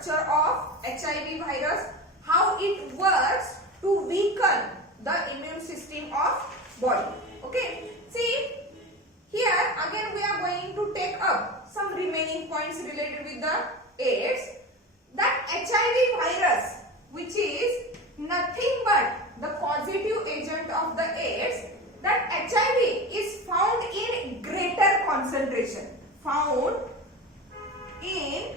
structure of HIV virus, how it works to weaken the immune system of body. Okay, see here again we are going to take up some remaining points related with the AIDS. That HIV virus, which is nothing but the causative agent of the AIDS, that HIV is found in greater concentration. Found in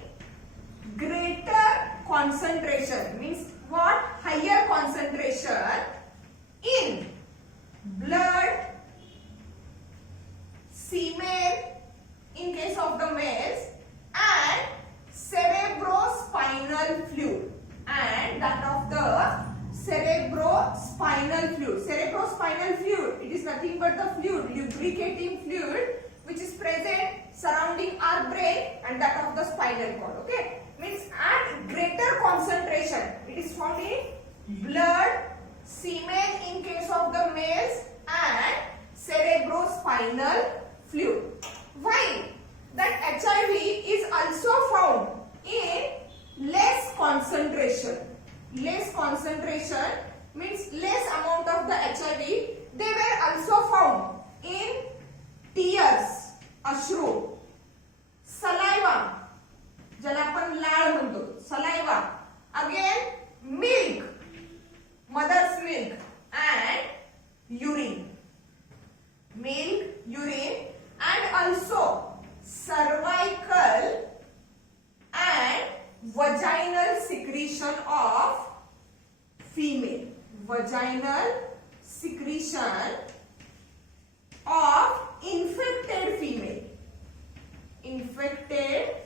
greater concentration means what? Higher concentration in blood, semen in case of the males, and cerebrospinal fluid, and that of the cerebrospinal fluid. Cerebrospinal fluid, it is nothing but the fluid, lubricating fluid, which is present surrounding our brain and that of the spinal cord. Okay, means at greater concentration it is found in blood, semen in case of the males, and cerebrospinal fluid. While that HIV is also found in less concentration. Less concentration means less amount of the HIV. They were also found in tears, अश्रू, saliva, ज्याला आपण लाळ म्हणतो, saliva, again milk, mother's milk, and urine. Milk, urine, and also cervical and vaginal secretion of female. Vaginal secretion of infected female. Infected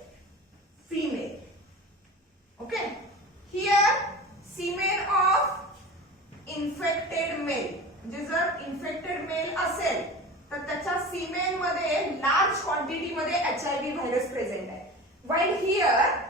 female. Okay. Here semen of infected male. म्हणजे जर infected male असेल तर त्याच्या सीमेन मध्ये large quantity मध्ये HIV virus present आहे. While here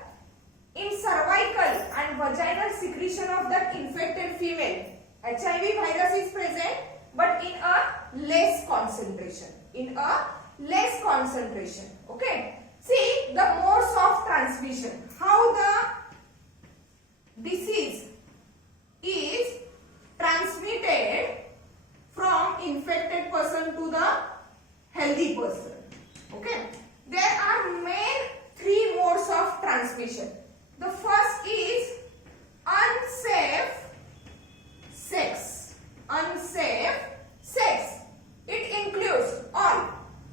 in cervical and vaginal secretion of that infected female, HIV virus is present, but in a less concentration. In a less concentration. Okay. See the modes of transmission. How the disease is transmitted from infected person to the healthy person. Okay. There are main three modes of transmission. The first is unsafe sex. Unsafe sex. It includes all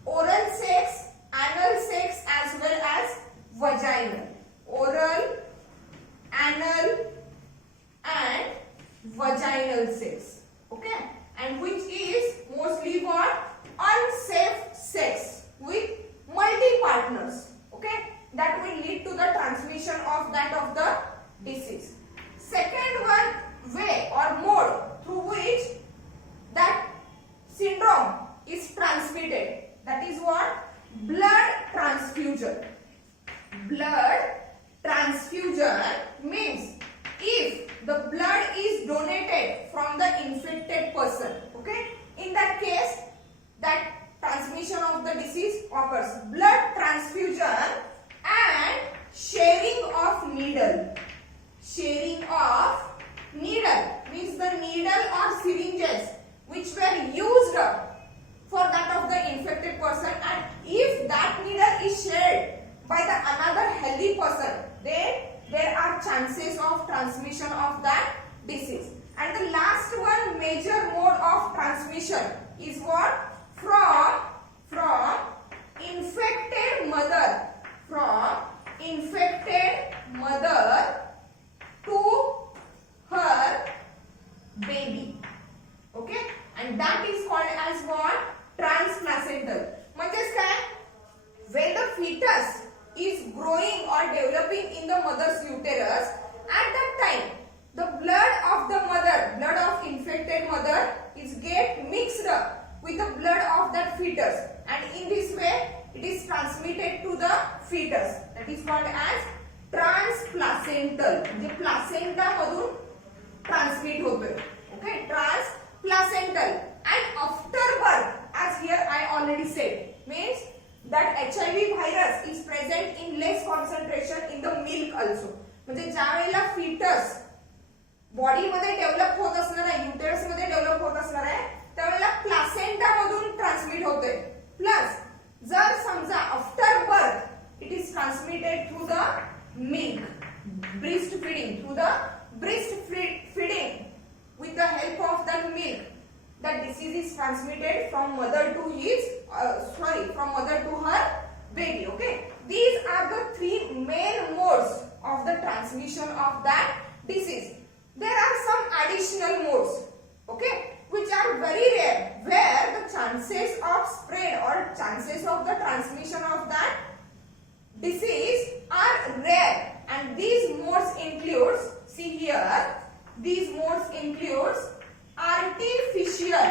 oral sex, anal sex, as well as vaginal. Oral, anal, and vaginal sex. Okay. And which is mostly what? Unsafe sex with multi-partners. Okay. That will lead to the transmission of that of the disease. Second one way or mode through which that syndrome is transmitted, that is what? Blood transfusion. Blood transfusion means if the blood is donated from the infected person, okay, in that case that transmission of the disease occurs. Blood transfusion and sharing of needle. Sharing of needle means the needle or syringes which were used for that of the infected person, and if that needle is shared by the another healthy person, then there are chances of transmission of that disease. And the last one major mode of transmission is what? From infected mother. From infected mother to her baby. Okay? And that is called as what? Transplacental. म्हणजेच काय? When the fetus is growing or developing in the mother's uterus, at that time the blood of the mother, blood of infected mother is get mixed with the blood of that fetus, and in this way it is transmitted to the fetus. That is called as transplacental. म्हणजे placenta मधून transmit होतोय. Okay, transplacental. And after birth, as here I already said, means that HIV virus is present in less concentration in the milk also. म्हणजे ज्या वेळेला foetus बॉडीमध्ये develop होत असणार आहे, युटेरस मध्ये डेव्हलप होत असणार आहे, त्यावेळेला प्लासेंटा मधून ट्रान्समिट होते. प्लस जर समजा after birth it is transmitted through the milk, breast feeding, through the breast feeding with the help of the milk, that disease is transmitted from mother to from mother to her baby. Okay, these are the three main modes of the transmission of that disease. There are some additional modes, okay, which are very rare, where the chances of spread or chances of the transmission of that disease are rare. And these modes includes, see here, these modes includes artificial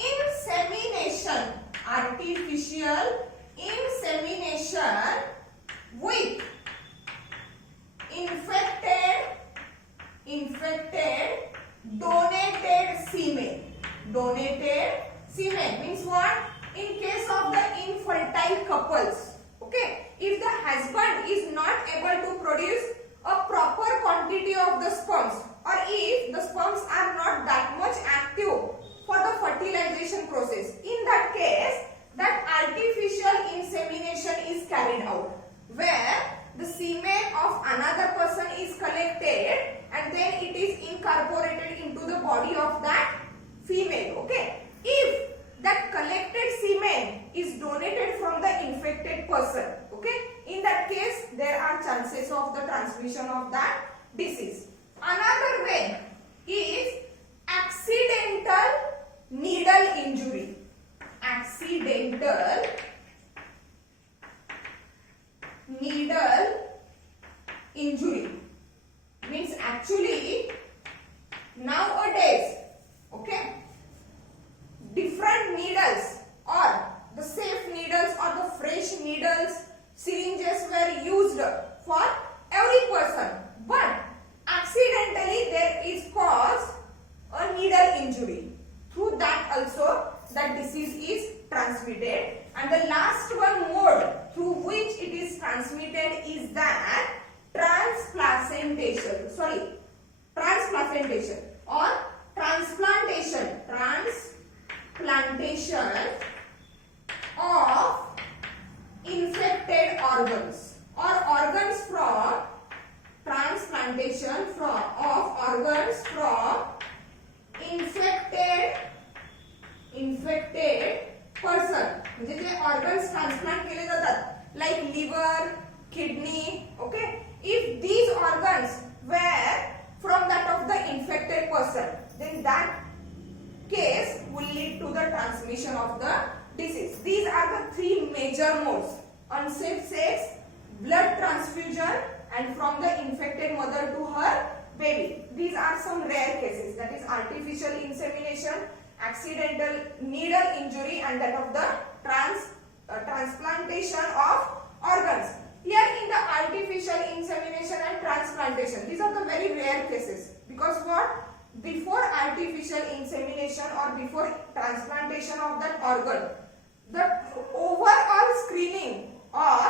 insemination, artificial insemination with infected donated semen. Donated semen means what? In case of the infertile couples, okay, if the husband is not able to produce a proper quantity of the sperms, or if the sperms are not that much active for the fertilization process, in that case that artificial insemination is carried out, where the semen of another person is collected and then it is incorporated into the body of that female. Okay, if that collected semen is donated from the infected person, okay, in that case there are chances of the transmission of that disease. Another way is accidental needle injury. Accidental needle injury means actually nowadays, okay, different needles or the safe needles or the fresh needles, syringes were used for every person, but accidentally there is caused a needle injury. Through that also that disease is transmitted. And the last one mode through which it is transmitted is that transplantation or transplantation of infected organs, or organs from transplantation of organs from infected person. म्हणजे जे organs transplant केले जातात like liver, kidney, okay, if these organs were from that of the infected person, then that case will lead to the transmission of the disease. These are the three major modes: unsafe sex, blood transfusion, and from the infected mother to her baby. These are some rare cases, that is artificial insemination, accidental needle injury, and that of the transplantation of organs. Here in the artificial insemination and transplantation, these are the very rare cases, because what? Before artificial insemination or before transplantation of that organ, the overall screening or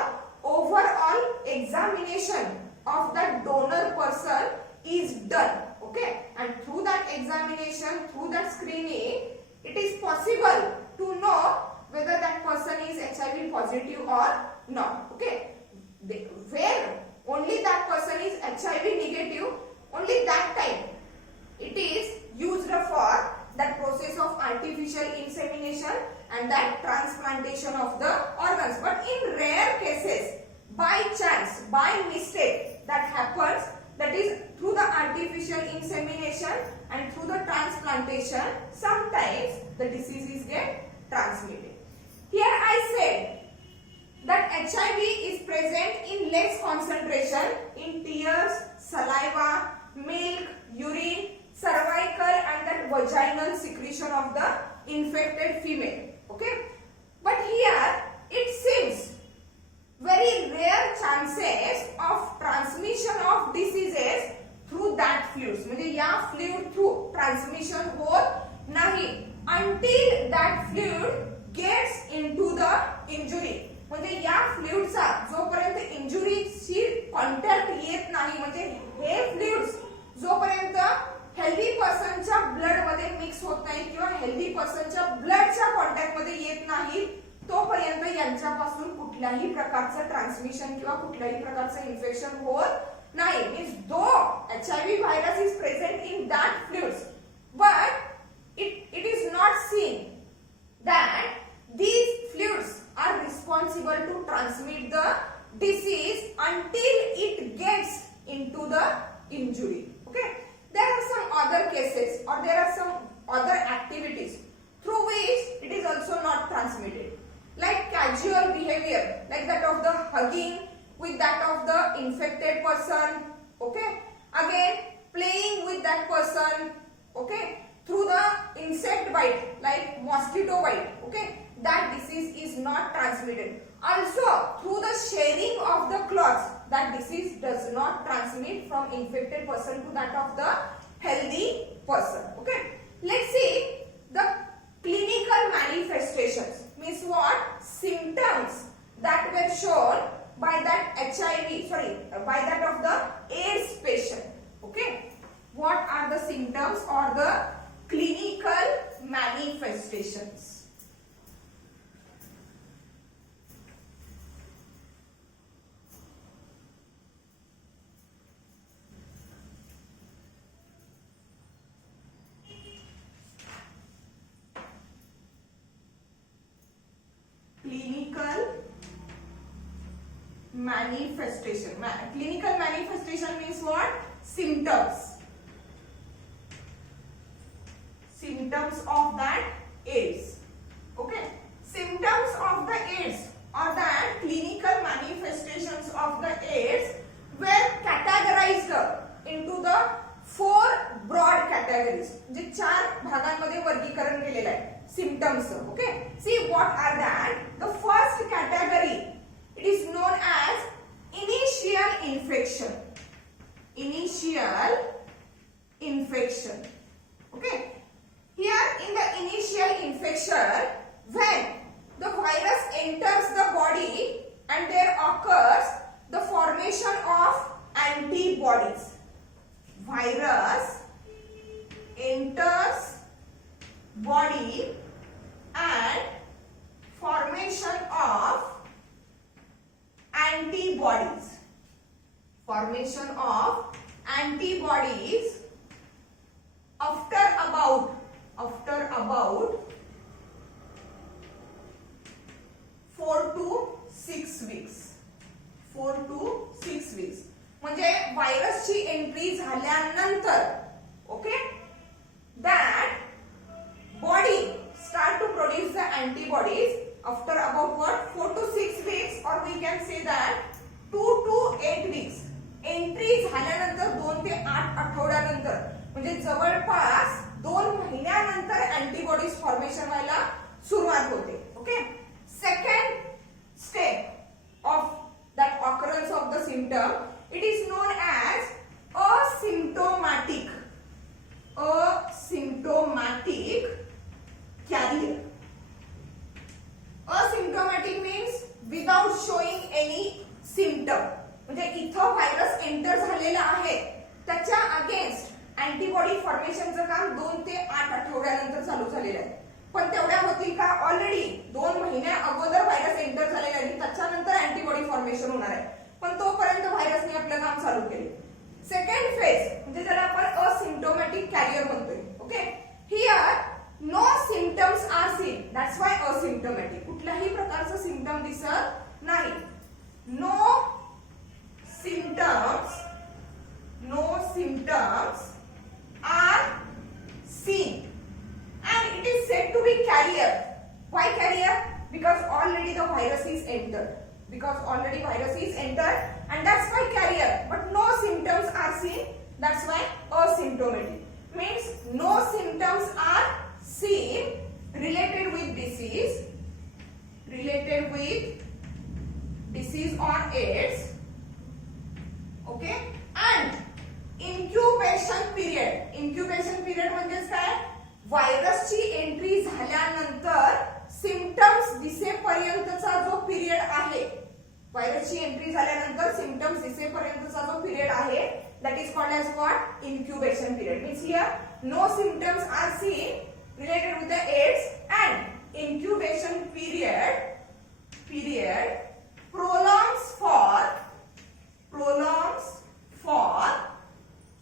overall examination of that donor person is done, okay, and through that examination, through that screening, it is possible to know whether that person is HIV positive or not, okay. Where only that person is HIV negative, only that time it is used for that process of artificial insemination and that transplantation of the organs. But in rare cases, by chance, by mistake, that happens, that is through the artificial insemination and through the transplantation, sometimes the diseases get transmitted. Here I said that HIV is present in less concentration in tears, saliva, milk, urine, cervical, and that vaginal secretion of the infected female, okay. But here it seems very rare chances of transmission of diseases through that fluids. म्हणजे या fluid through transmission होत नाही until that fluid gets into the injury. म्हणजे या फ्लुइडचा जोपर्यंत कुठल्याही प्रकारचं transmission किंवा कुठल्याही प्रकारचं इन्फेक्शन होत नाही. मीन्स दो HIV virus is present in that fluids but it is not seen that these fluids are responsible to transmit the disease until it gets into the injury. Okay, there are some other cases or there are some other activities through which it is also not transmitted, like casual behavior, like that of the hugging with that of the infected person. Okay, again playing with that person. Okay, through the insect bite like mosquito bite. Okay, that disease is not transmitted. Also through the sharing of the cloths, that disease does not transmit from infected person to that of the healthy person. Okay, let's see the clinical manifestations, means what symptoms that were shown by that by that of the AIDS patient. Okay, what are the symptoms or the clinical manifestations? Clinical manifestation means what? Symptoms of that AIDS. Okay, symptoms of the AIDS or that clinical manifestations of the AIDS were categorized into the four broad categories. जे चार भागांमध्ये वर्गीकरण केलेलं आहे symptoms. Okay, see what are that? The first category, it is known as initial infection. Okay, here in the initial infection, when the virus enters the body and there occurs the formation of antibodies. Virus enters body and formation of antibodies. After about 4 to 6 weeks. म्हणजे व्हायरसची entry झाल्यानंतर, okay, that body start to produce the antibodies after about what 4 to 6 weeks, or we can say that 2 to 8 weeks. Entry झाल्यानंतर 2 ते 8 आठवड्यानंतर, म्हणजे जवळपास 2 महिन्यानंतर antibodies formation व्हायला सुरुवात होते. Okay, second step of that occurrence of the symptom, it is known as asymptomatic carrier. Asymptomatic means without showing any symptom. म्हणजे इथं व्हायरस एंटर झालेला आहे, त्याच्या अगेन्स्ट अँटीबॉडी फॉर्मेशनचं काम 2 ते 8 आठवड्यानंतर चालू झालेलं आहे. पण तेवढ्या होतील का? ऑलरेडी 2 महिन्या अगोदर व्हायरस एंटर झालेला आहे, त्याच्यानंतर अँटीबॉडी फॉर्मेशन होणार आहे, पण तोपर्यंत व्हायरसने आपलं काम चालू केले. सेकंड फेज म्हणजे ज्याला आपण असिम्प्टोमॅटिक कॅरियर म्हणतोय. Okay, here no symptoms are seen, that's why asymptomatic. कुठल्याही प्रकारचं सिम्पटम दिसत नाही. No symptoms are seen and it is said to be carrier. Why carrier? Because already the virus is entered. And that's why carrier. But no symptoms are seen. That's why asymptomatic. Means no symptoms are seen related with disease or AIDS. Okay, and incubation period म्हणजे काय? व्हायरसची entry झाल्यानंतर symptoms दिसेपर्यंतचा जो period आहे, व्हायरसची entry झाल्यानंतर symptoms दिसेपर्यंतचा जो period आहे, that is called as what? Incubation period. Means here no symptoms are seen related with the AIDS, and incubation period prolongs for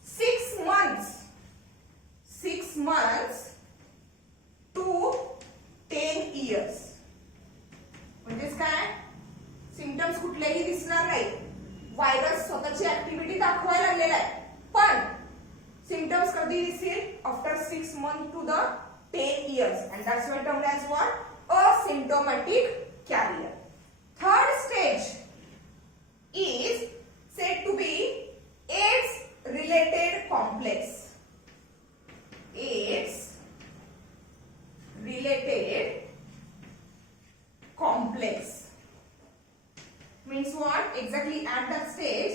6 months. 6 months to 10 years. म्हणजेच काय, symptoms कुठलेही दिसणार नाही. Virus स्वतःची activity दाखवायला लागलेला आहे, पण सिम्पटम्स कधी दिसतील? After 6 months to the 10 years, and that's why termed as what? Asymptomatic carrier. Third stage is said to be AIDS related complex. AIDS related complex means what? Exactly at that stage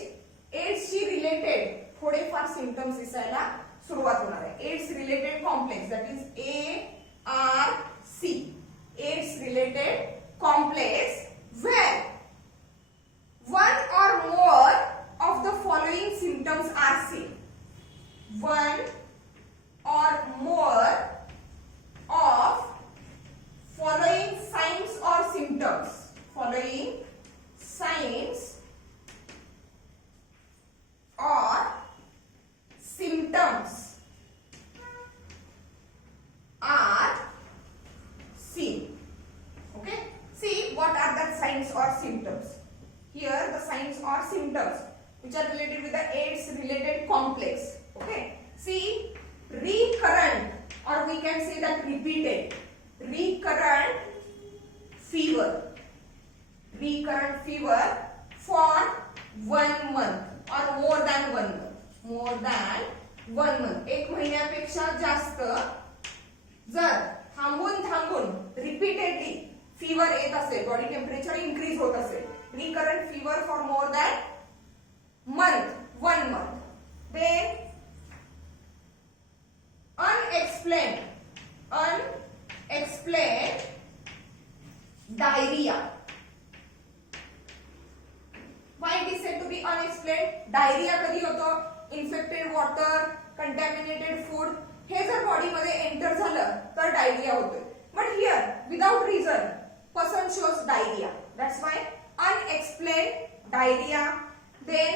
AIDS शी related थोडेफार symptoms दिसायला सुरुवात होणार आहे. AIDS related complex, that is ARC, AIDS related complex, where one or more of the following symptoms are seen. One or more of following signs or symptoms. Following signs or symptoms are seen. Okay, see what are the signs or symptoms. Here the signs or symptoms which are related with the AIDS related complex. Okay, see, recurrent, or we can say that repeated, recurrent fever for 1 month or more than 1 month. 1 महिन्यापेक्षा जास्त जर थांबून repeatedly fever येत असेल, body temperature increase होत असेल, recurrent fever for more than 1 month. Then unexplained diarrhea. Why it is said to be unexplained? Diarrhea कधी होतो? Infected water, contaminated food हे जर बॉडी मध्ये एंटर झालं तर डायरिया होतोय. But here without reason person shows diarrhoea. That's why unexplained diarrhoea. Then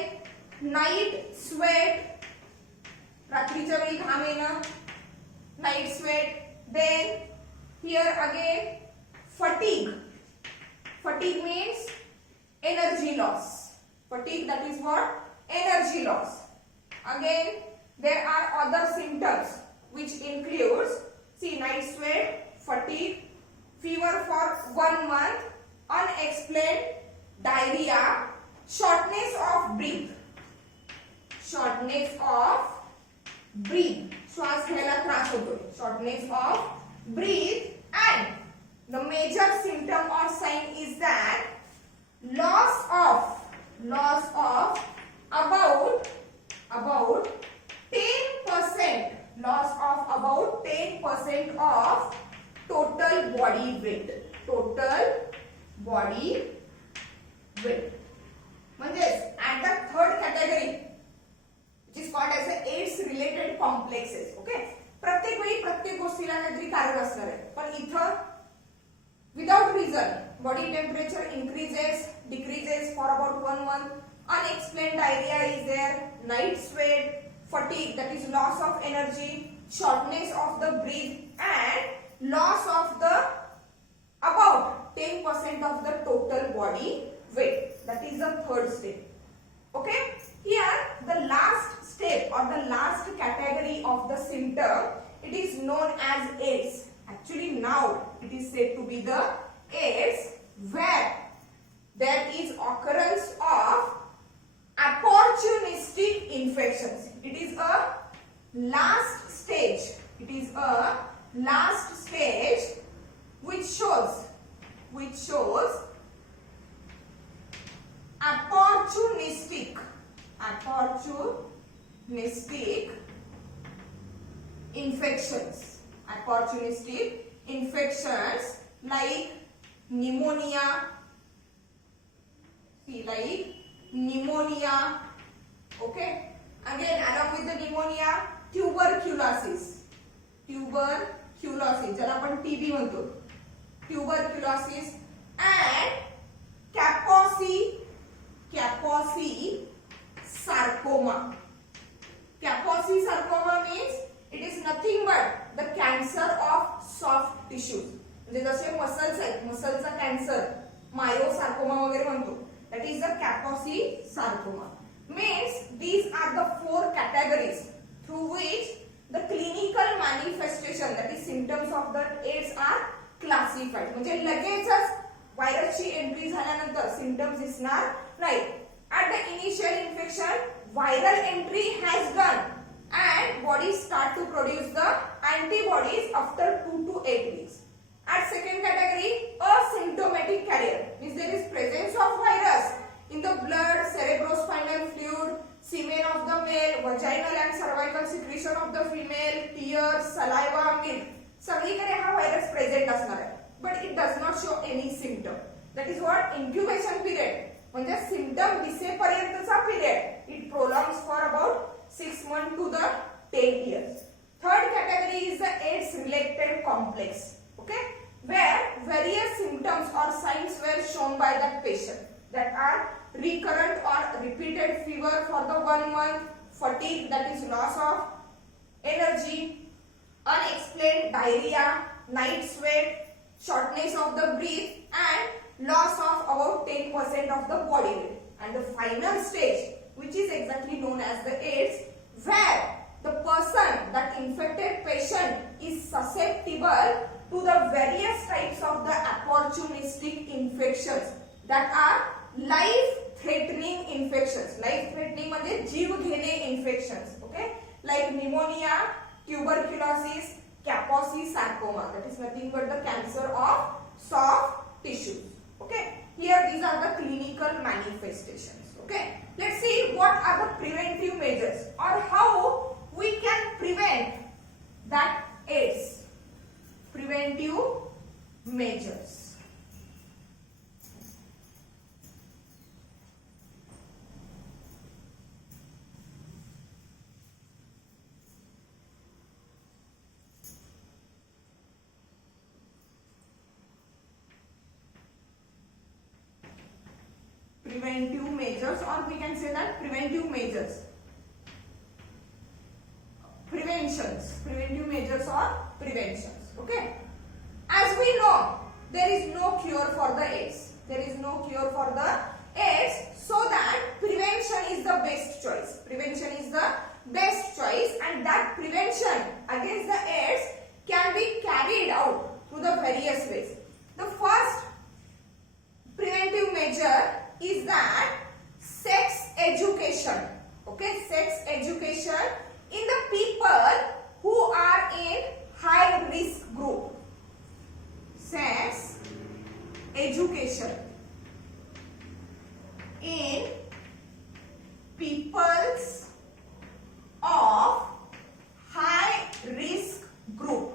night sweat, रात्रीच्या वेळी घाम येणं, night sweat. Then here again fatigue means energy loss. Fatigue, that is what? Energy loss. Again there are other symptoms which includes, see, night sweat, fatigue, fever for 1 month, unexplained diarrhea, shortness of breath, श्वास घ्यायला त्रास होतो, shortness of breath. And the major symptom or sign is that loss of about 10%, loss of about 10% of total body weight. म्हणजेच at the third category which is called as AIDS related complexes. Okay, प्रत्येक वेळी प्रत्येक गोष्टीला काहीतरी कारण असणार आहे, पण इथं without reason body temperature increases, decreases for about 1 month, unexplained diarrhea is there, night sweat, fatigue, that is loss of energy, shortness of the breath, and loss of the about 10% of the total body weight. That is the third step. Okay, here the last step or the last category of the symptom, it is known as AIDS. Actually now it is said to be the AIDS, where there is occurrence of opportunistic infections. It is a last stage. Which shows opportunistic infections like pneumonia. See, like pneumonia. Okay, again along with the pneumonia, tuberculosis ज्याला आपण TB म्हणतो, tuberculosis and Kaposi sarcoma. Kaposi sarcoma means it is nothing but the cancer of soft tissues. म्हणजे जसे muscles आहेत, मसलचा cancer मायोसार्कोमा वगैरे म्हणतो, that is the Kaposi sarcoma. Means these are the 4 categories through which the clinical manifestation, that is symptoms of the AIDS are classified. म्हणजे लगेचच व्हायरसची entry झाल्यानंतर symptoms दिसणार नाही. At the initial infection, viral entry has done and bodies start to produce the antibodies after 2 to 8 weeks. At second category, asymptomatic carrier, means there is presence of virus in the blood, cerebrospinal fluid, semen of the male, vaginal and cervical secretion of the female, tears, saliva, milk. सगळीकडे हा virus present असणार आहे, but it does not show any symptom. That is what incubation period, म्हणजे symptom दिसेपर्यंतचा period, it prolongs for about 6 months to the 10 years. Third category is the AIDS related complex, okay, where various symptoms or signs were shown by that patient, that are recurrent or repeated fever for the 1 month, fatigue, that is loss of energy, unexplained diarrhea, night sweat, shortness of the breath and loss of about 10% of the body weight. And the final stage, which is exactly known as the AIDS, where the person, that infected patient, is susceptible to the various types of the opportunistic infections that are life-threatening infections. Life-threatening म्हणजे जीव घेणे infections, okay, like pneumonia, tuberculosis, Kaposi sarcoma, that is nothing but the cancer of soft tissues. Okay, here these are the clinical manifestations. Okay, let's see what are the preventive measures or how we can prevent that AIDS. Preventive measures. Preventive measures, or we can say that preventive measures, preventive measures or preventions. Okay, as we know, there is no cure for the AIDS, so that prevention is the best choice, and that prevention against the AIDS can be carried out through the various ways. The first preventive measure is that sex education. Okay, sex education in the people who are in high risk group. Sex education in peoples of high risk group.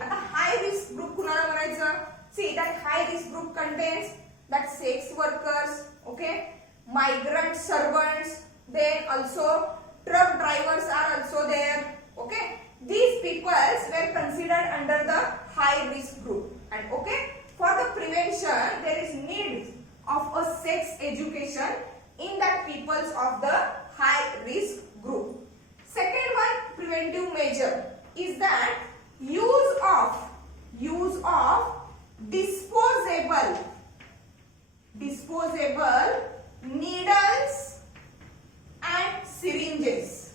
आता high risk group कुणाला म्हणायचं? See, that high risk group contains that sex workers, okay, migrant servants, then also truck drivers are also there. Okay, these peoples were considered under the high risk group. And okay, for the prevention there is need of a sex education in that peoples of the high risk group. Second one preventive measure is that use of disposable needles and syringes.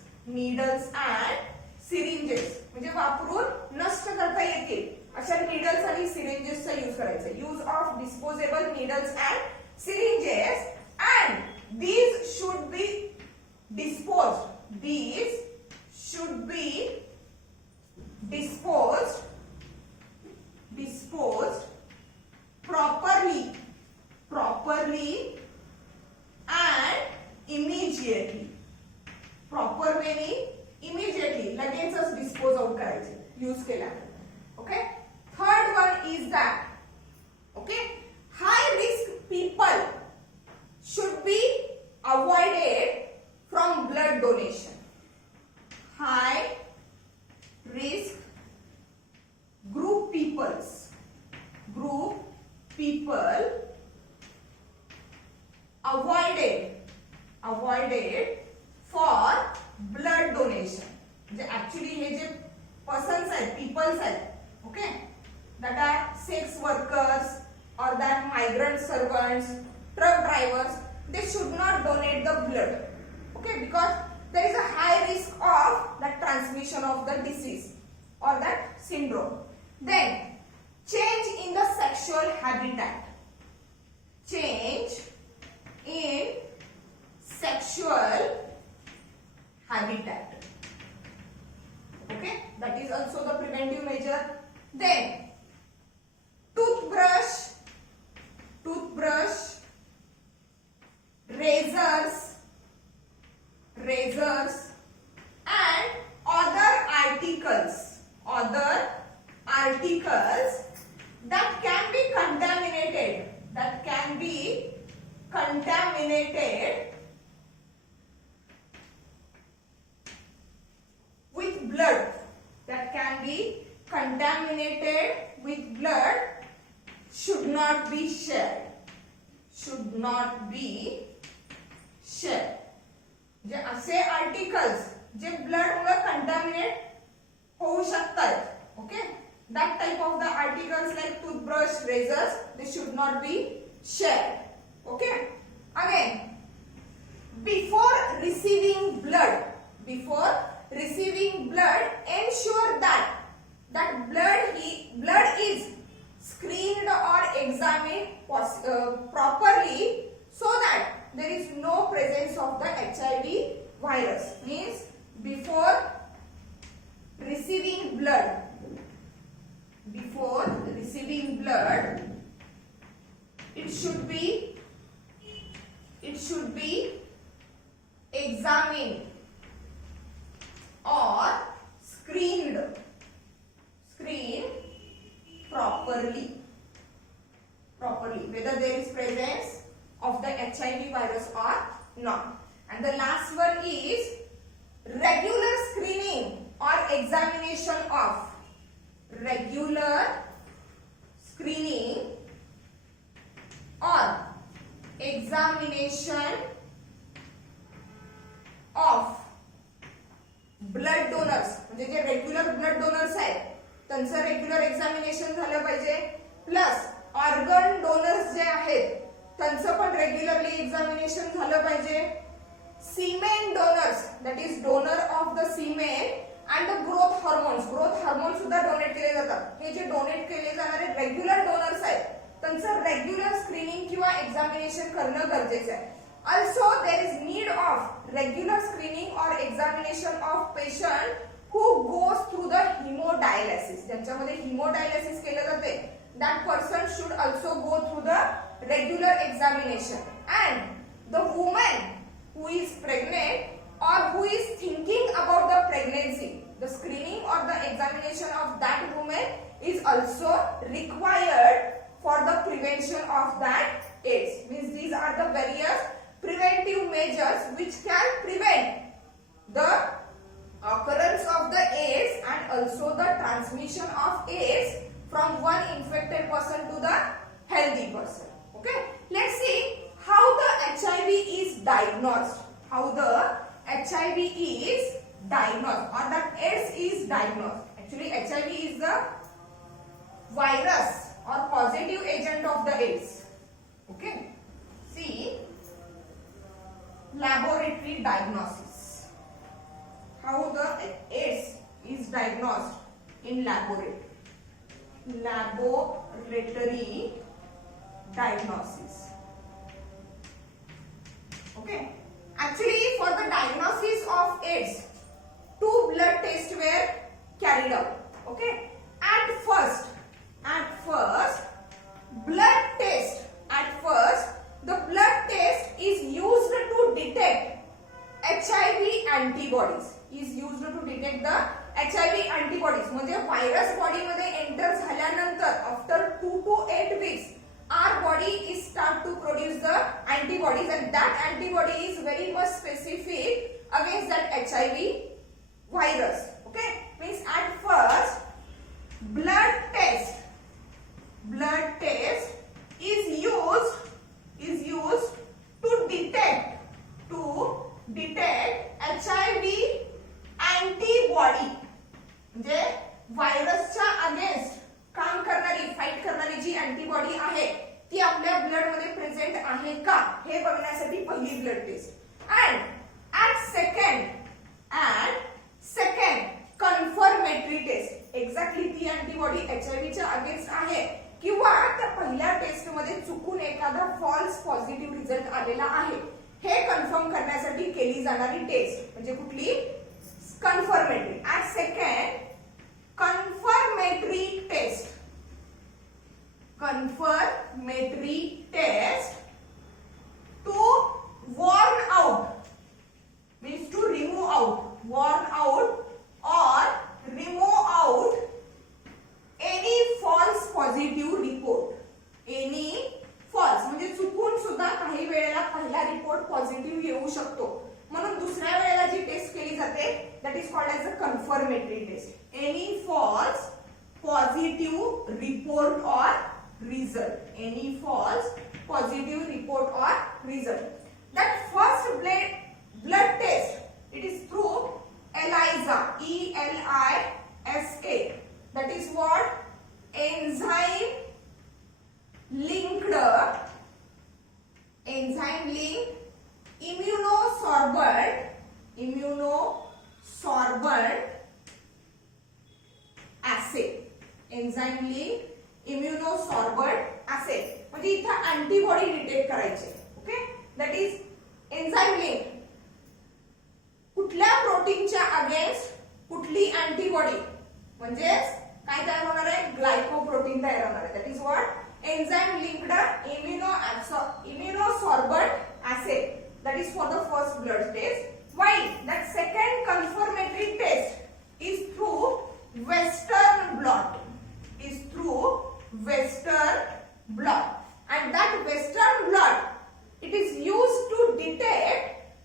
म्हणजे वापरून नष्ट करता येतील अशा needles आणि syringes चा use करायचा. Use of disposable needles and syringes, and these should be disposed properly and immediately. Proper way immediately, लगेचच dispose out करायचे यूज केल्यानंतर. Okay, third one is that, okay, high risk people avoided for blood donation. म्हणजे actually हे जे persons आहेत, peoples आहेत, okay, that are sex workers or that migrant servants, truck drivers, they should not donate the blood, okay, because there is a high risk of the transmission of the disease or that syndrome. Then change in the sexual habitat. Change in sexual habitat. Okay, that is also the preventive measure. Then toothbrush, razors, and other articles that can be contaminated with blood, should not be shared. जे असे articles जे blood मुळे कंटॅमिनेट होऊ शकतात, okay, that type of the articles like toothbrush, razors, they should not be shared. Okay, again, before receiving blood, ensure that blood is screened or examined properly so that there is no presence of the HIV virus. Means before receiving blood, it should be examined or screened properly whether there is presence of the HIV virus or not. And the last one is regular screening or examination of blood donors, म्हणजे जे regular blood donors आहेत त्यांचं regular examination झालं पाहिजे, plus organ donors जे आहेत त्यांचं पण regularly examination झालं पाहिजे, semen donors, that is donor of the semen, and the growth hormones सुद्धा डोनेट केले जातात. हे जे डोनेट केले जाणारे रेग्युलर डोनर्स आहेत त्यांचं रेग्युलर स्क्रीनिंग किंवा एक्झामिनेशन करणं गरजेचं आहे. Also, there is need of regular screening or examination of patient who goes through the hemodialysis. ज्यांच्यामध्ये hemodialysis केलं जाते, that person should also go through the regular examination. And the woman who is pregnant or who is thinking about the pregnancy, the screening or the examination of that woman is also required for the prevention of that AIDS. Means these are the various preventive measures which can prevent the occurrence of the AIDS and also the transmission of AIDS from one infected person to the healthy person. Okay, let's see how the HIV is diagnosed. How the HIV is diagnosed or that AIDS is diagnosed. Actually, HIV is the virus or positive agent of the AIDS. Okay, see. Laboratory diagnosis. How the AIDS is diagnosed in laboratory. Laboratory diagnosis. Okay. Actually, for the diagnosis of AIDS, 2 blood tests were carried out. Okay. At first, the blood test is used to detect HIV antibodies. म्हणजे virus body मध्ये enter झाल्यानंतर after 2 to 8 weeks our body is start to produce the antibodies and that antibody is very much specific against that HIV virus. Okay, means at first blood test is used to कळवण्यासाठी पहिली blood test. And at second confirmatory test. Exactly ती antibody एचआयव्हीच्या against आहे किंवा त्या पहिल्या test मध्ये चुकून एखादा फॉल्स पॉझिटिव्ह रिझल्ट आलेला आहे हे कन्फर्म करण्यासाठी केली जाणारी टेस्ट म्हणजे कुठली? Confirmatory. At second confirmatory test. Confirmatory test to warn out means to remove out, warn out or remove out any false positive report. any false म्हणजे चुकून सुद्धा काही वेळेला पहिला रिपोर्ट पॉझिटिव्ह येऊ शकतो म्हणून दुसऱ्या वेळेला जी टेस्ट केली जाते that is called as a confirmatory test. Any false positive report or result. Any false positive report or result. That first blood test, it is through ELISA. ELISA. That is what? Enzyme linked immunosorbent assay. Enzyme linked immunosorbent assay म्हणजे इथे antibody detect करायचे. Okay, that is enzyme link. कुठल्या प्रोटीनच्या against कुठली antibody म्हणजे काय तयार होणार आहे? ग्लायकोप्रोटीन तयार होणार आहे. That is what enzyme linked immunosorbent assay. That is for the first blood test. While that second confirmatory test is through Western blot. And that Western blot it is used to detect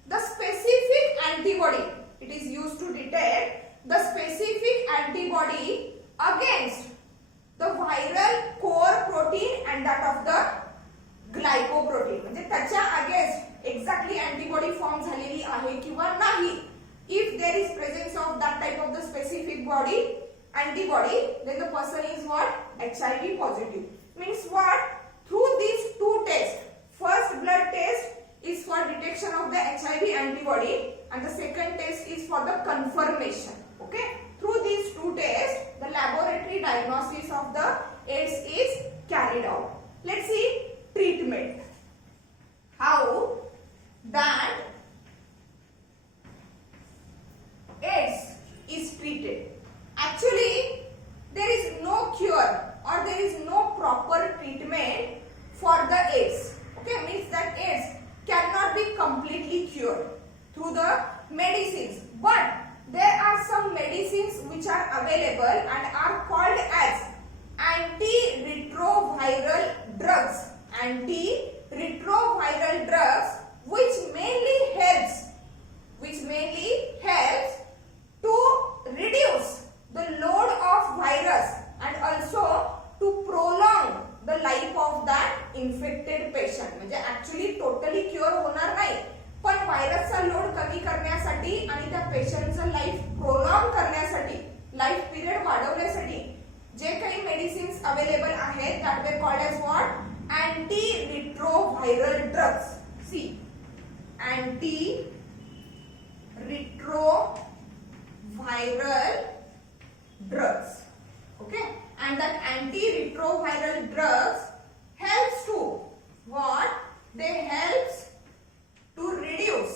the specific antibody. It is used to detect the specific antibody against the viral core protein and that of the glycoprotein. म्हणजे त्याच्या against exactly antibody form झालेली आहे किंवा नाही. If there is presence of that type of the specific antibody, then the person is what? HIV positive. Means what? Through these two tests, first blood test is for detection of the HIV antibody and the second test is for the confirmation. Okay? Through these two tests, the laboratory diagnosis of the AIDS is carried out. Let's see treatment. How that AIDS is treated. Actually, there is no cure or there is no proper treatment for the AIDS. Okay, means that AIDS cannot be completely cured through the medicines. But there are some medicines which are available and are called as antiretroviral drugs. Antiretroviral drugs which mainly helps to reduce the load of virus and also to prolong the life of that infected patient. म्हणजे actually totally cure होणार नाही पण व्हायरसचा load कमी करण्यासाठी आणि त्या पेशंटचं लाईफ प्रोलॉंग करण्यासाठी लाईफ पिरियड वाढवण्यासाठी जे काही मेडिसिन्स अवेलेबल आहेत that were called as what? antiretroviral drugs. See, antiretroviral drugs. Okay, and that antiretroviral drugs helps to what? They helps to reduce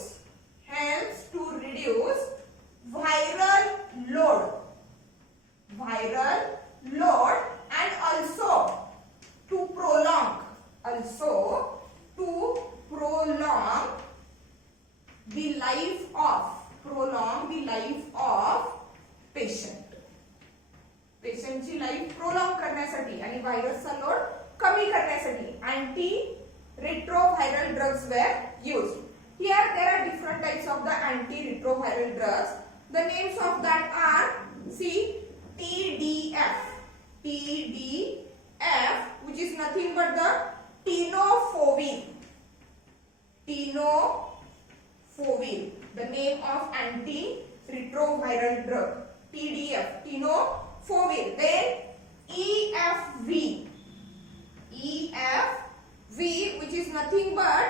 viral load and also to prolong the life of patient. पेशंटची life prolong करण्यासाठी आणि व्हायरसचा load कमी करण्यासाठी antiretroviral drugs were used. Here there are different types of the antiretroviral drugs. The names of that are, see, TDF, which is nothing but the tenofovir. The name of antiretroviral drug, TDF, tenofovir. Then EFV, which is nothing but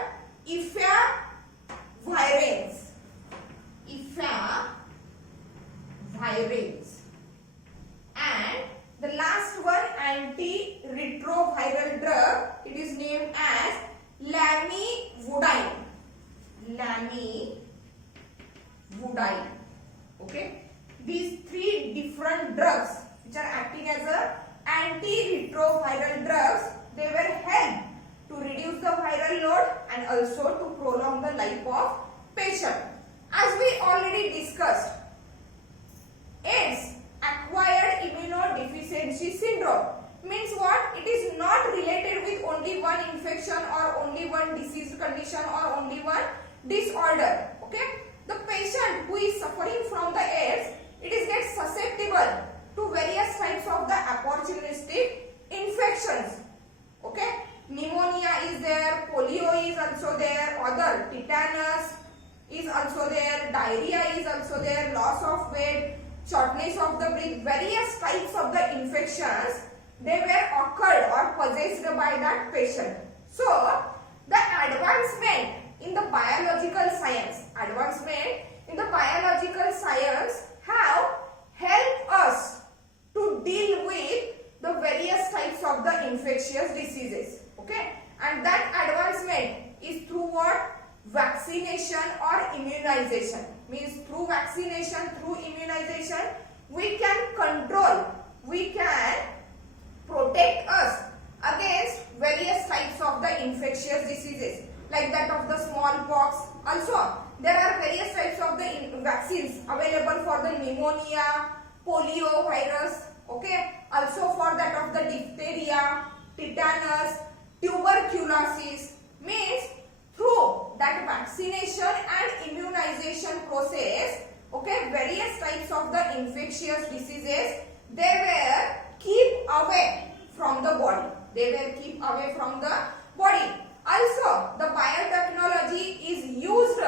efavirenz. Efavirenz. And the last one, antiretroviral drug, it is named as lamivudine. Lamivudine. Okay. These three different drugs which are acting as a antiretroviral drugs, they will help to reduce the viral load and also to prolong the life of patient. As we already discussed, AIDS, acquired immunodeficiency syndrome, means what? It is not related with only one infection or only one disease condition or only one disorder. Okay, the patient who is suffering from the AIDS, it is get susceptible to various types of the opportunistic infections. Okay, pneumonia is there, polio is also there, other tetanus is also there, diarrhea is also there, loss of weight, shortness of the breath, various types of the infections, they were occurred or possessed by that patient. So the advancement in the biological science have helped us to deal with the various types of the infectious diseases. Okay, and that advancement is through what? Vaccination or immunization. Means through vaccination, through immunization, we can control, we can protect us against various types of the infectious diseases like that of the smallpox. Also, there are various types of the vaccines available for the pneumonia, polio virus. Okay, also for that of the diphtheria, tetanus, tuberculosis. Means through that vaccination and immunization process, okay, various types of the infectious diseases, they were keep away from the body. Also, the biotechnology is used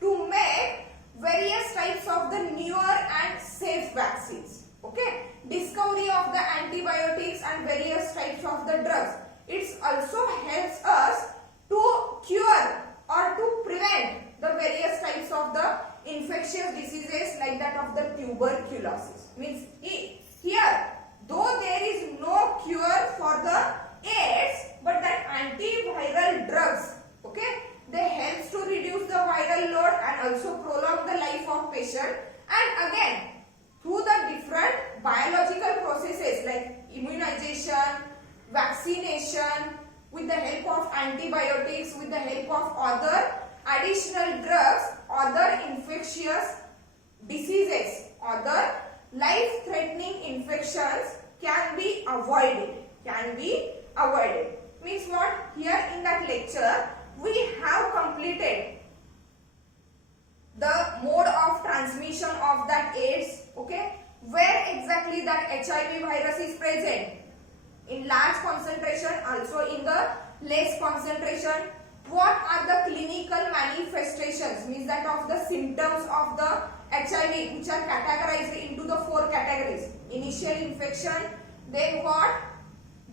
to make various types of the newer and safe vaccines. Okay, discovery of the antibiotics and various types of the drugs. It also helps us to cure or to prevent the various types of the infectious diseases like that of the tuberculosis. Means here, though there is no cure for the AIDS, but that antiviral drugs, okay, they help to reduce the viral load and also prolong the life of patient. And again, through the different biological processes like immunization, vaccination, with the help of antibiotics, with the help of other additional drugs, other infectious diseases, other life-threatening infections can be avoided. Means what? Here in that lecture, we have completed the mode of transmission of that AIDS. Okay, where exactly that HIV virus is present? In large concentration, also in the less concentration. What are the clinical manifestations? Means that of the symptoms of the HIV, which are categorized into the 4 categories. Initial infection, then what?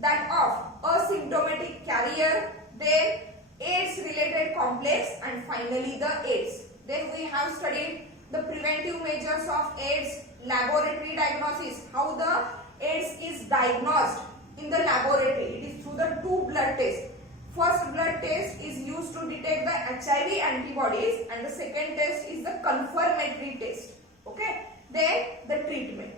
That of asymptomatic carrier, then AIDS related complex, and finally the AIDS. Then we have studied the preventive measures of AIDS, laboratory diagnosis, how the AIDS is diagnosed in the laboratory. It is through the 2 blood tests. First blood test is used to detect the HIV antibodies and the second test is the confirmatory test. Okay. Then the treatment.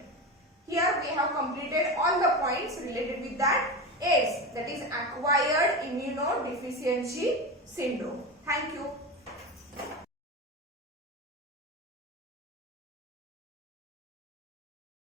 Here we have completed all the points related with that AIDS, that is acquired immunodeficiency syndrome. Thank you.